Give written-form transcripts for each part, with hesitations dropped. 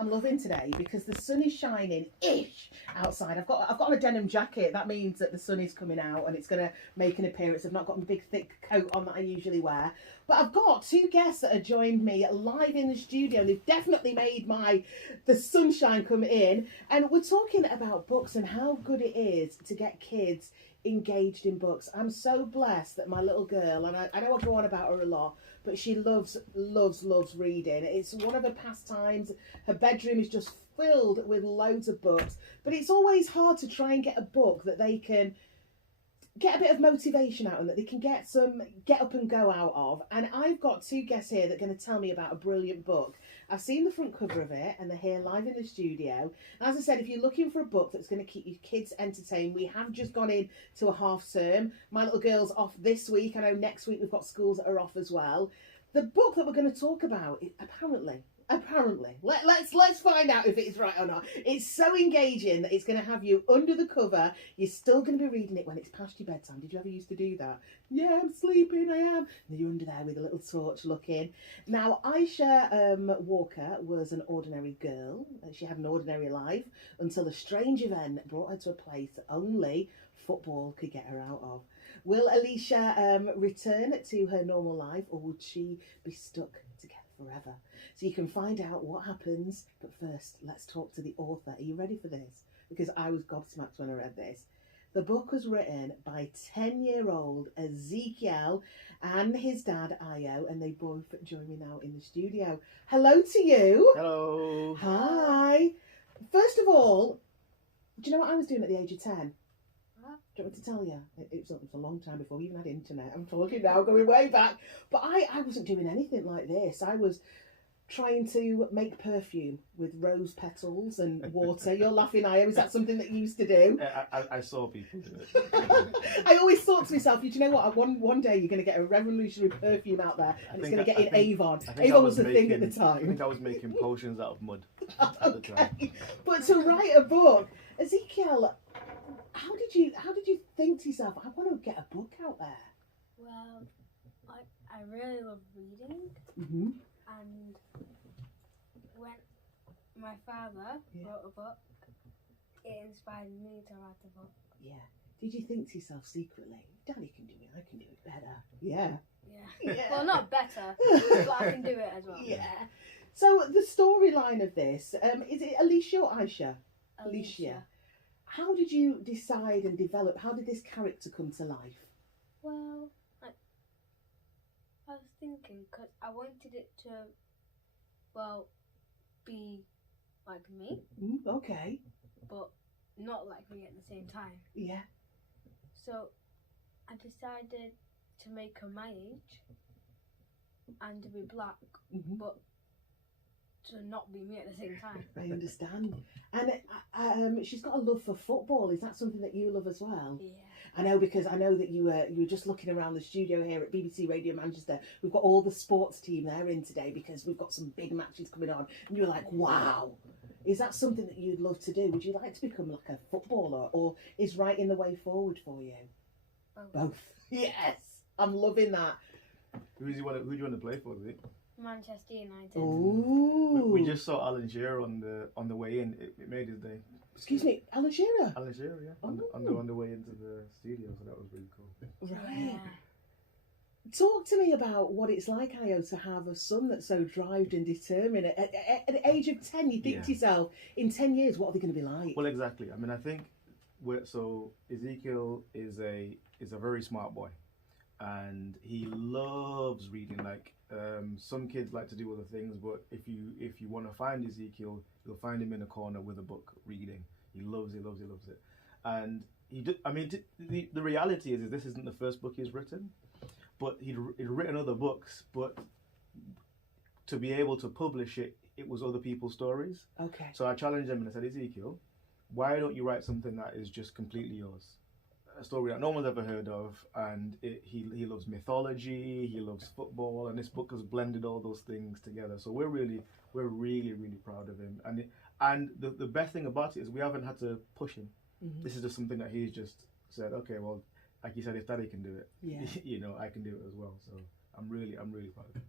I'm loving today because the sun is shining-ish outside. I've got on a denim jacket. That means that the sun is coming out and it's going to make an appearance. I've not got my big thick coat on that I usually wear. But I've got two guests that have joined me live in the studio. They've definitely made the sunshine come in. And we're talking about books and how good it is to get kids engaged in books. I'm so blessed that my little girl, and I know I go on about her a lot, but she loves reading. It's one of her pastimes. Her bedroom is just filled with loads of books, but it's always hard to try and get a book that they can get a bit of motivation out and that they can get some get up and go out of. And I've got two guests here that are going to tell me about a brilliant book. I've seen the front cover of it and they're here live in the studio. And as I said, if you're looking for a book that's going to keep your kids entertained, we have just gone into a half term. My little girl's off this week. I know next week we've got schools that are off as well. The book that we're going to talk about, apparently, let's find out if it's right or not. It's so engaging that it's going to have you under the cover. You're still going to be reading it when it's past your bedtime. Did you ever used to do that? Yeah, I'm sleeping, I am. And you're under there with a little torch looking. Now, Alisha Walker was an ordinary girl. She had an ordinary life until a strange event brought her to a place that only football could get her out of. Will Alisha return to her normal life, or would she be stuck together forever? So you can find out what happens. But first, let's talk to the author. Are you ready for this? Because I was gobsmacked when I read this. The book was written by 10-year-old Ezekiel and his dad, Ayo, and they both join me now in the studio. Hello to you. Hello. Hi. First of all, do you know what I was doing at the age of 10? Do you want me to tell you? It was a long time before we even had internet. I'm talking now, going way back. But I wasn't doing anything like this. I was trying to make perfume with rose petals and water. You're laughing, Io. Is that something that you used to do? I saw people do it. I always thought to myself, you know what? One day you're going to get a revolutionary perfume out there and it's going to get in Avon. Avon was the thing at the time. I think I was making potions out of mud at the time. But to write a book, Ezekiel, how did you think to yourself, I want to get a book out there? Well, I really love reading, and when my father wrote a book, it inspired me to write a book. Yeah. Did you think to yourself secretly, Daddy can do it, I can do it better? Yeah. Yeah. Well, not better, but I can do it as well. Yeah. So the storyline of this, is it Alisha or Aisha? Alisha. How did you decide and develop, how did this character come to life? Well, I was thinking, because I wanted it to, well, be like me. Okay. But not like me at the same time. Yeah. So I decided to make her my age and to be black, but to not be me at the same time. I understand. And she's got a love for football. Is that something that you love as well? Yeah. I know, because I know that you were just looking around the studio here at BBC Radio Manchester. We've got all the sports team there in today because we've got some big matches coming on. And you're like, wow. Is that something that you'd love to do? Would you like to become like a footballer, or is writing the way forward for you? Both. Yes. I'm loving that. Who do you want to play for, Lee? Manchester United. Ooh. We just saw Alan Shearer on the way in. It made his day. Excuse me, Alan Shearer? Alan Shearer, yeah. On the way into the studio, so that was really cool. Right. Yeah. Talk to me about what it's like, Ayo, to have a son that's so drived and determined. At the age of 10, you think to yourself, in 10 years, what are they going to be like? Well, exactly. I mean, I think Ezekiel is a very smart boy, and he loves reading. Like some kids like to do other things, but if you want to find Ezekiel, you'll find him in a corner with a book reading. He loves it, and the reality is this isn't the first book he's written, but he'd written other books, but to be able to publish it, it was other people's stories. Okay. So I challenged him and I said, Ezekiel, why don't you write something that is just completely yours? A story that no one's ever heard of, and he loves mythology, he loves football, and this book has blended all those things together. So we're really proud of him. And the best thing about it is we haven't had to push him. This is just something that he's just said, okay, well, like you said, if Daddy can do it, I can do it as well. So I'm really proud of him.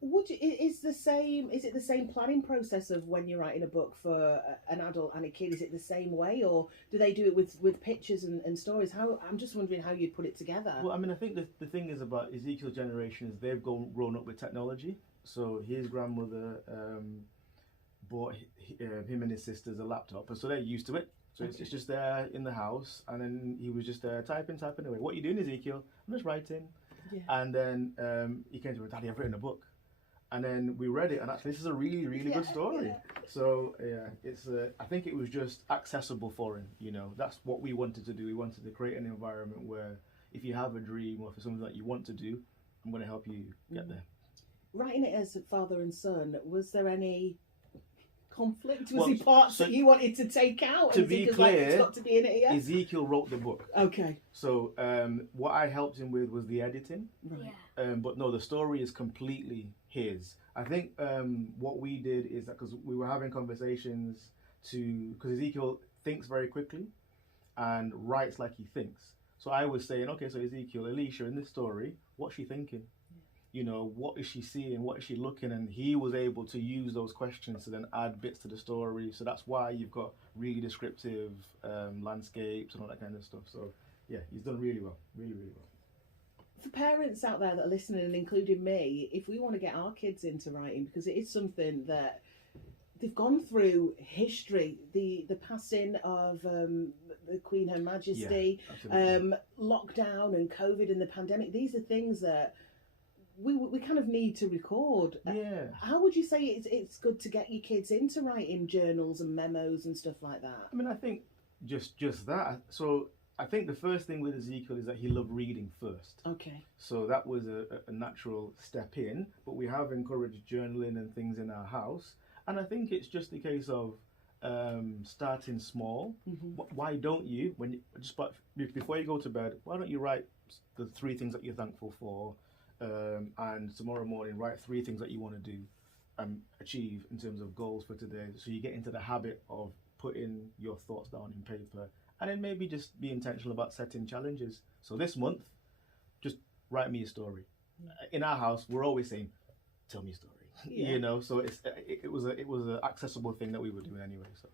Would you, is it the same planning process of when you're writing a book for an adult and a kid? Is it the same way, or do they do it with pictures and stories? How, I'm just wondering how you'd put it together. Well, I mean, I think the thing is about Ezekiel's generation is they've grown up with technology. So his grandmother bought him and his sisters a laptop, and so they're used to it. So it's just there in the house, and then he was just typing away. What are you doing, Ezekiel? I'm just writing. Yeah. And then he came to me, Daddy, I've written a book. And then we read it, and actually, this is a really, really good story. Yeah. So it's I think it was just accessible for him. You know, that's what we wanted to do. We wanted to create an environment where, if you have a dream or for something that you want to do, I'm going to help you get there. Writing it as father and son, was there any conflict? Was there parts that you wanted to take out? To be clear, it's got to be in it, yeah? Ezekiel wrote the book. Okay. So what I helped him with was the editing. Right. Yeah. But no, the story is completely his. I think what we did is that because we were having conversations because Ezekiel thinks very quickly and writes like he thinks. So I was saying, okay, so Ezekiel, Alisha, in this story, what's she thinking? You know, what is she seeing? What is she looking? And he was able to use those questions to then add bits to the story. So that's why you've got really descriptive landscapes and all that kind of stuff. So yeah, he's done really well, really, really well. For parents out there that are listening, and including me, if we want to get our kids into writing, because it is something that they've gone through history, the passing of the Queen, Her Majesty, lockdown and COVID and the pandemic, these are things that we kind of need to record. Yeah. How would you say it's good to get your kids into writing journals and memos and stuff like that? I mean, I think just that. So I think the first thing with Ezekiel is that he loved reading first. Okay. So that was a natural step in, but we have encouraged journaling and things in our house. And I think it's just a case of starting small. Mm-hmm. Why don't you, before you go to bed, why don't you write the 3 things that you're thankful for? And tomorrow morning, write 3 things that you want to do and achieve in terms of goals for today. So you get into the habit of putting your thoughts down in paper. And then maybe just be intentional about setting challenges. So this month, just write me a story. In our house, we're always saying, "Tell me a story." Yeah. You know, so it was an accessible thing that we were doing anyway. So,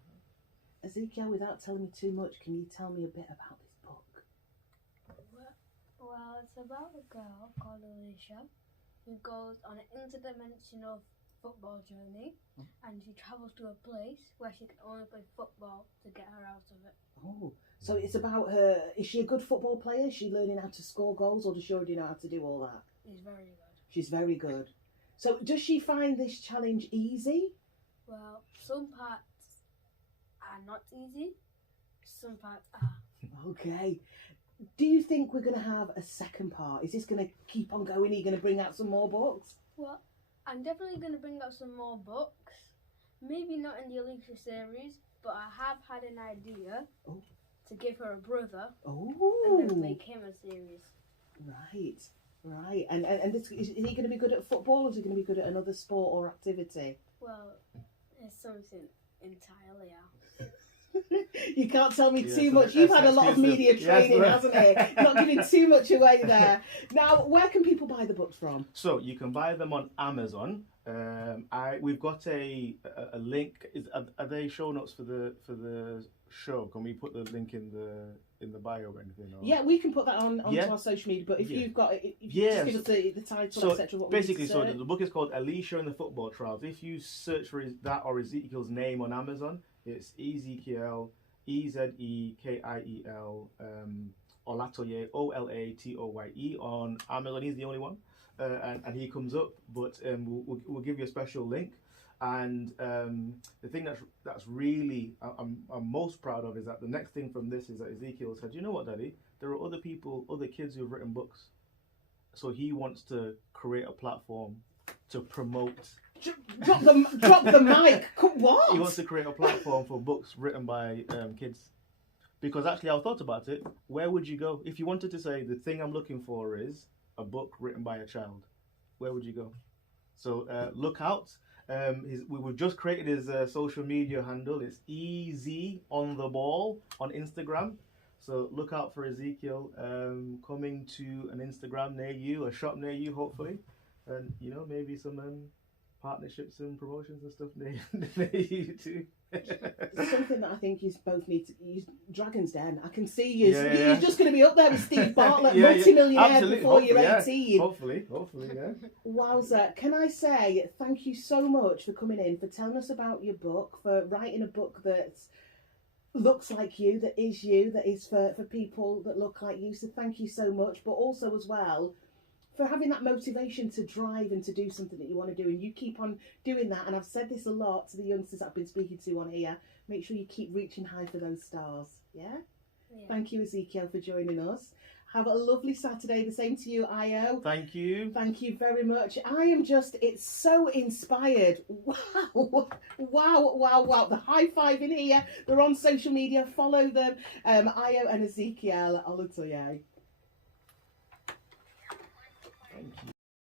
Ezekiel, without telling me too much, can you tell me a bit about this book? Well, it's about a girl called Alisha who goes on an interdimensional football journey, and she travels to a place where she can only play football to get her out of it. Oh, so it's about her. Is she a good football player? Is she learning how to score goals, or does she already know how to do all that? She's very good. She's very good. So does she find this challenge easy? Well, some parts are not easy, some parts are. Okay. Do you think we're going to have a second part? Is this going to keep on going? Are you going to bring out some more books? Well, I'm definitely going to bring out some more books. Maybe not in the Alisha series, but I have had an idea to give her a brother and then make him a series. Right. And this, is he going to be good at football, or is he going to be good at another sport or activity? Well, it's something entirely else. You can't tell me too much. You've had a lot of media training, hasn't it? Not giving too much away there. Now, where can people buy the books from? So you can buy them on Amazon. We've got a link. Are they show notes for the show? Can we put the link in the bio or anything? Or? Yeah, we can put that onto our social media. But if you've got, just give us the title, etc. What basically, so the book is called Alisha and the Football Trials. If you search for that or Ezekiel's name on Amazon, it's Ezekiel, Ezekiel, Olatoye, Olatoye on Amazon. He's the only one, and he comes up. But we'll give you a special link. And the thing that's really I'm most proud of is that the next thing from this is that Ezekiel said, "You know what, Daddy? There are other kids who've written books." So he wants to create a platform to promote. Drop the mic. What? He wants to create a platform for books written by kids. Because actually, I thought about it. Where would you go if you wanted to say the thing I'm looking for is a book written by a child? Where would you go? So look out. We've just created his social media handle. It's Easy on the Ball on Instagram. So look out for Ezekiel coming to an Instagram near you, a shop near you, hopefully. and you know, maybe some partnerships and promotions and stuff near you too. Something that I think you both need to use. Dragon's Den. I can see you. Yeah, You're just going to be up there with Steve Bartlett, Yeah, multi-millionaire absolutely. before you're Hopefully, 18. Hopefully, yeah. Wowza. Can I say thank you so much for coming in, for telling us about your book, for writing a book that looks like you, that is for people that look like you. So thank you so much. But also as well, for having that motivation to drive and to do something that you want to do, and you keep on doing that. And I've said this a lot to the youngsters I've been speaking to on here. Make sure you keep reaching high for those stars. Yeah? Thank you, Ezekiel, for joining us. Have a lovely Saturday. The same to you, Io. Thank you. Thank you very much. I am just, it's so inspired. Wow. Wow. The high five in here. They're on social media. Follow them. Io and Ezekiel Olatoye. Thank you.